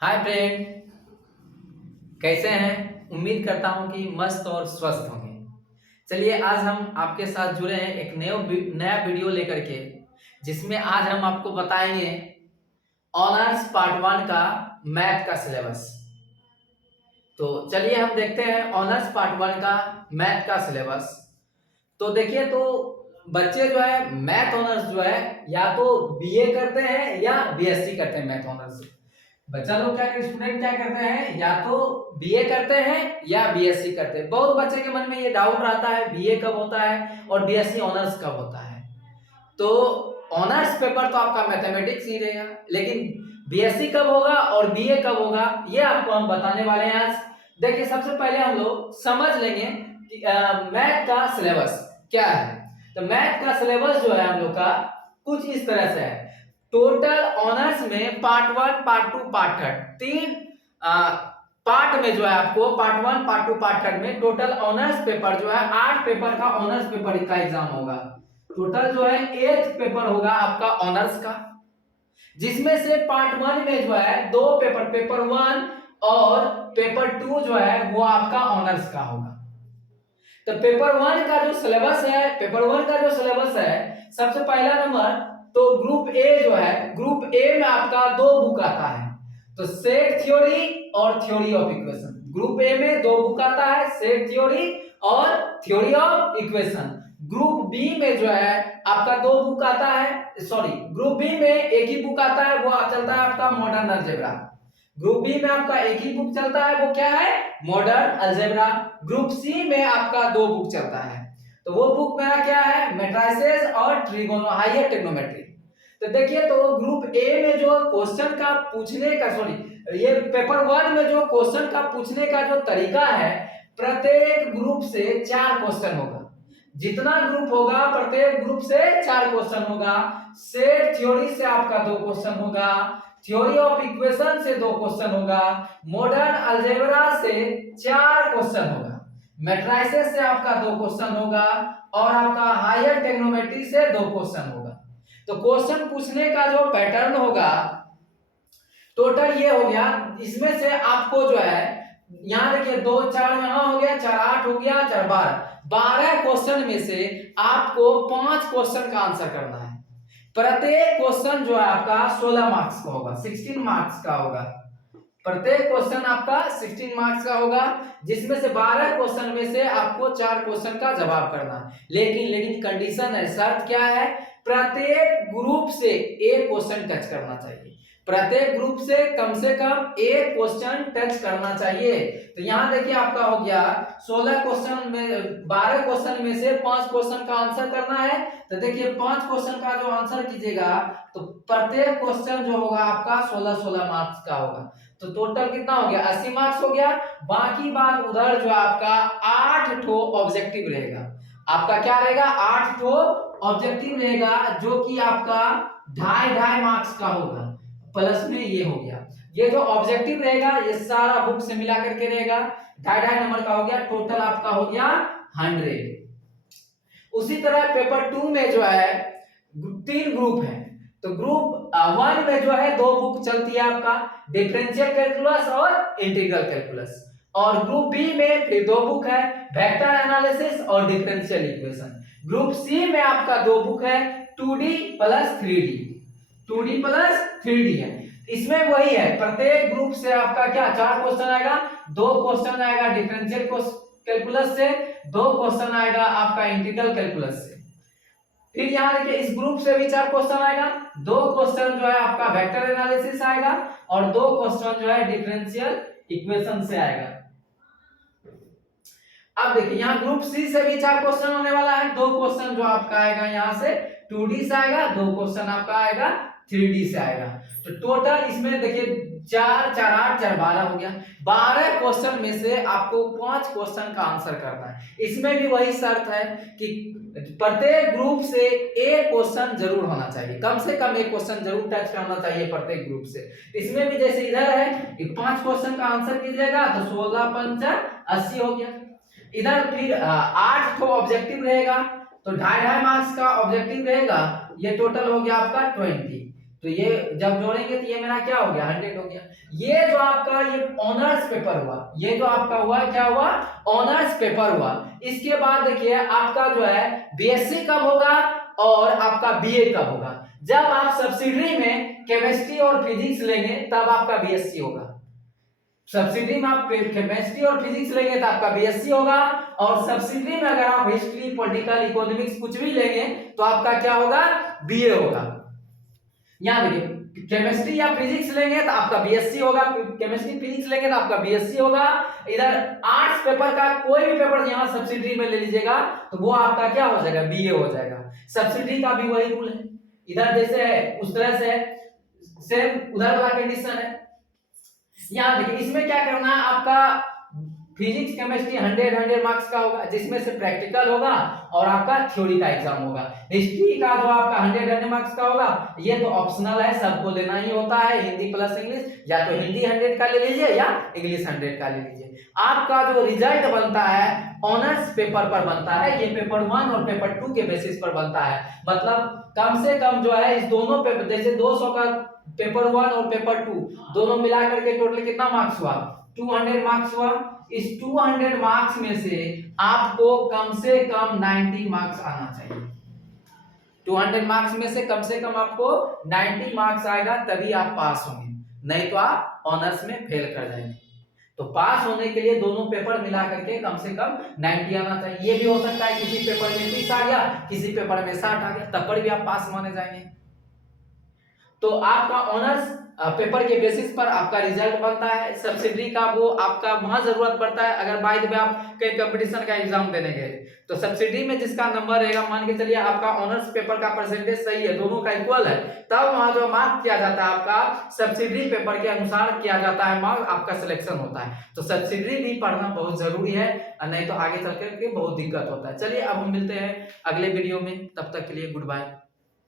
Hi friend, कैसे हैं। उम्मीद करता हूं कि मस्त और स्वस्थ होंगे। चलिए आज हम आपके साथ जुड़े हैं एक नया वीडियो लेकर के, जिसमें आज हम आपको बताएंगे ऑनर्स पार्ट वन का मैथ का सिलेबस। तो चलिए हम देखते हैं ऑनर्स पार्ट वन का मैथ का सिलेबस। तो देखिए, तो बच्चे जो है मैथ ऑनर्स जो है या तो बीए करते हैं या बीएससी करते हैं। मैथ ऑनर्स बच्चा लोग क्या, स्टूडेंट क्या करते हैं, या तो बीए करते हैं या बीएससी करते हैं। बहुत बच्चे के मन में ये डाउट रहता है बीए कब होता है और बीएससी ऑनर्स कब होता है। तो ऑनर्स पेपर तो आपका मैथमेटिक्स ही रहेगा, लेकिन बीएससी कब होगा और बीए कब होगा ये आपको हम बताने वाले हैं आज। देखिए, सबसे पहले हम लोग समझ लेंगे कि मैथ का सिलेबस क्या है। तो मैथ का सिलेबस जो है हम लोग का कुछ इस तरह से है। टोटल ऑनर्स में part one, part two, part third, तीन पार्ट में जो है आपको part one, part two, part third में टोटल ऑनर्स पेपर जो है 8 पेपर का ऑनर्स पेपर का एग्जाम होगा। टोटल जो है 8 पेपर होगा आपका ऑनर्स का, जिसमें से पार्ट वन में जो है 2 पेपर, पेपर वन और पेपर टू जो है वो आपका ऑनर्स का होगा। तो पेपर वन का जो सिलेबस है, पेपर वन का जो सिलेबस है, सबसे पहला नंबर तो ग्रुप ए जो है, ग्रुप ए में आपका 2 बुक आता है। तो सेट थ्योरी और theory of equation. Group A में 2 बुक आता है, सेट थ्योरी और theory of equation. Group B में जो है आपका 2 बुक आता है, सॉरी ग्रुप बी में एक ही बुक आता है, वो चलता है आपका मॉडर्न अलजेब्रा। ग्रुप बी में आपका एक ही बुक चलता है, वो क्या है, मॉडर्न अलजेब्रा। ग्रुप सी में आपका 2 बुक चलता है, तो वो बुक मेरा क्या है, मैट्रिसेस और हायर ट्रिग्नोमेट्री। तो देखिए, तो ग्रुप ए में जो क्वेश्चन का पूछने का, सॉरी ये पेपर वन में जो क्वेश्चन का पूछने का जो तरीका है, प्रत्येक ग्रुप से 4 क्वेश्चन होगा। जितना ग्रुप होगा प्रत्येक ग्रुप से 4 क्वेश्चन होगा। सेट थ्योरी से आपका 2 क्वेश्चन होगा, थ्योरी ऑफ इक्वेशन से 2 क्वेश्चन होगा, मॉडर्न अलजेब्रा से 4 क्वेश्चन होगा, मैट्रिसेस से आपका 2 क्वेश्चन होगा और आपका हायर ट्रिग्नोमेट्री से 2 क्वेश्चन होगा। तो क्वेश्चन पूछने का जो पैटर्न होगा टोटल ये हो गया। इसमें से आपको जो है यहाँ देखिए 2 4 यहाँ हो गया, 4 8 हो गया, 4 12 क्वेश्चन में से आपको 5 क्वेश्चन का आंसर करना है। प्रत्येक क्वेश्चन जो है आपका 16 मार्क्स का होगा, 16 मार्क्स का होगा। प्रत्येक क्वेश्चन आपका 16 मार्क्स का होगा, जिसमें से 12 क्वेश्चन में से आपको 4 क्वेश्चन का जवाब करना है। लेकिन कंडीशन है, शर्त क्या है, प्रत्येक ग्रुप से एक क्वेश्चन टच करना चाहिए। प्रत्येक ग्रुप से कम एक क्वेश्चन टच करना चाहिए। तो यहाँ देखिए आपका हो गया 16 क्वेश्चन में 12 क्वेश्चन में से 5 क्वेश्चन का आंसर करना है। तो देखिए 5 क्वेश्चन का जो आंसर कीजिएगा तो प्रत्येक क्वेश्चन जो होगा आपका 16 मार्क्स का होगा। तो टोटल कितना हो गया, 80 मार्क्स हो गया। बाकी बात उधर जो आपका 8 ठो ऑब्जेक्टिव रहेगा। आपका क्या रहेगा, 8 ठो ऑब्जेक्टिव रहेगा, जो कि आपका 2.5 मार्क्स का होगा। प्लस में ये हो गया, ये जो ऑब्जेक्टिव रहेगा ये सारा बुक से मिला करके रहेगा, 2.5 नंबर का हो गया। टोटल आपका हो गया 100। उसी तरह पेपर 2 में जो है 3 ग्रुप है। तो ग्रुप 1 में जो है 2 बुक चलती है आपका, डिफरेंशियल कैलकुलस और इंटीग्रल कैलकुलस। और ग्रुप बी में फिर 2 बुक है, वेक्टर एनालिसिस और डिफरेंशियल इक्वेशन। ग्रुप सी में आपका 2 बुक है, 2D plus 3D, 2D plus 3D है। इसमें वही है, प्रत्येक ग्रुप से आपका क्या 4 क्वेश्चन आएगा, 2 क्वेश्चन आएगा डिफरेंशियल कैलकुलस से, 2 क्वेश्चन आएगा आपका इंटीग्रल कैलकुलस से। फिर यहाँ देखिए इस ग्रुप से भी 4 क्वेश्चन आएगा, 2 क्वेश्चन जो है आपका वेक्टर एनालिसिस आएगा और 2 क्वेश्चन जो है डिफरेंशियल इक्वेशन से आएगा। अब देखिए यहाँ ग्रुप सी से भी 4 क्वेश्चन होने वाला है, 2 क्वेश्चन जो आपका आएगा यहाँ से 2D से आएगा, 2 क्वेश्चन आपका आएगा 3D से आएगा। तो टोटल इसमें देखिए 4 4 8 4 12 हो गया। 12 क्वेश्चन में से आपको 5 क्वेश्चन का आंसर करना है। इसमें भी वही शर्त है कि प्रत्येक ग्रुप से एक क्वेश्चन जरूर होना चाहिए, कम से कम एक क्वेश्चन जरूर टच करना चाहिए प्रत्येक ग्रुप से। इसमें भी जैसे इधर है कि 5 क्वेश्चन का आंसर कीजिएगा तो 16 पंचा 80 हो गया। इधर फिर 8 ठो ऑब्जेक्टिव रहेगा, तो 2.5 मार्क्स का ऑब्जेक्टिव रहेगा, ये टोटल हो गया आपका 20। तो ये जब जोड़ेंगे तो ये मेरा क्या हो गया 100 हो गया। ये जो आपका ये ऑनर्स पेपर हुआ, ये जो आपका हुआ क्या हुआ ऑनर्स पेपर हुआ। इसके बाद देखिए आपका जो है बीएससी कब होगा और आपका बीए कब होगा। जब आप सब्सिडरी में केमिस्ट्री और फिजिक्स लेंगे तब आपका बीएससी होगा। सब्सिडी में आप केमिस्ट्री और फिजिक्स लेंगे तो आपका बीएससी होगा, और सब्सिडी में अगर आप हिस्ट्री पॉलिटिकल इकोनॉमिक्स कुछ भी लेंगे तो आपका क्या होगा बीए होगा। यहां देखिए केमिस्ट्री या फिजिक्स लेंगे तो आपका बीएससी होगा, केमिस्ट्री फिजिक्स लेंगे तो आपका बीएससी होगा। इधर आर्ट्स पेपर का कोई भी पेपर यहां सब्सिडी में ले लीजिएगा तो वो आपका क्या हो जाएगा बीए हो जाएगा। सब्सिडी का भी वही रूल है, इधर जैसे है उस तरह से सेम उधर वाला कंडीशन है। यहाँ देखिए इसमें क्या करना है आपका फिजिक्स केमिस्ट्री 100 मार्क्स का होगा, जिसमें से प्रैक्टिकल होगा और आपका थ्योरी का एग्जाम होगा। हिस्ट्री का जो आपका 100 मार्क्स का होगा ये तो ऑप्शनल है, सबको लेना ही होता है, हिंदी प्लस इंग्लिश, या तो हिंदी 100 का ले लीजिए या इंग्लिश 100 का ले लीजिए। आपका जो रिजल्ट बनता है ऑनर्स पेपर पर बनता है, ये पेपर 1 और पेपर 2 के बेसिस पर बनता है। मतलब कम से कम जो है इस दोनों पेपर जैसे 200 का पेपर 1 और पेपर 2 दोनों मिला करके टोटल कितना मार्क्स हुआ 200 मार्क्स हुआ। इस 200 मार्क्स में से आपको कम से कम 90 मार्क्स आना चाहिए। 200 मार्क्स में से कम आपको 90 मार्क्स आएगा तभी आप पास होंगे, नहीं तो आप ऑनर्स में फेल कर जाएंगे। तो पास होने के लिए दोनों पेपर मिला करके कम से कम 90 आना चाहिए। ये भी हो सकता है किसी पेपर में 30 आ गया, किसी पेपर में 60 आ गया, तब पर भी आप पास माने जाएंगे। तो आपका ऑनर्स पेपर के बेसिस पर आपका रिजल्ट बनता है। सब्सिडी का वो आपका वहां जरूरत पड़ता है अगर बाय द वे आप कहीं कंपटीशन का एग्जाम देने गए तो सब्सिडी में जिसका नंबर रहेगा, मान के चलिए आपका ऑनर्स पेपर का परसेंटेज सही है, दोनों का इक्वल है, तब वहां जो मार्क किया जाता है आपका सब्सिडी पेपर के अनुसार किया जाता है, मार्क आपका सिलेक्शन होता है। तो सब्सिडी भी पढ़ना बहुत जरूरी है, नहीं तो आगे चल करके बहुत दिक्कत होता है। चलिए अब हम मिलते हैं अगले वीडियो में, तब तक के लिए गुड बाय।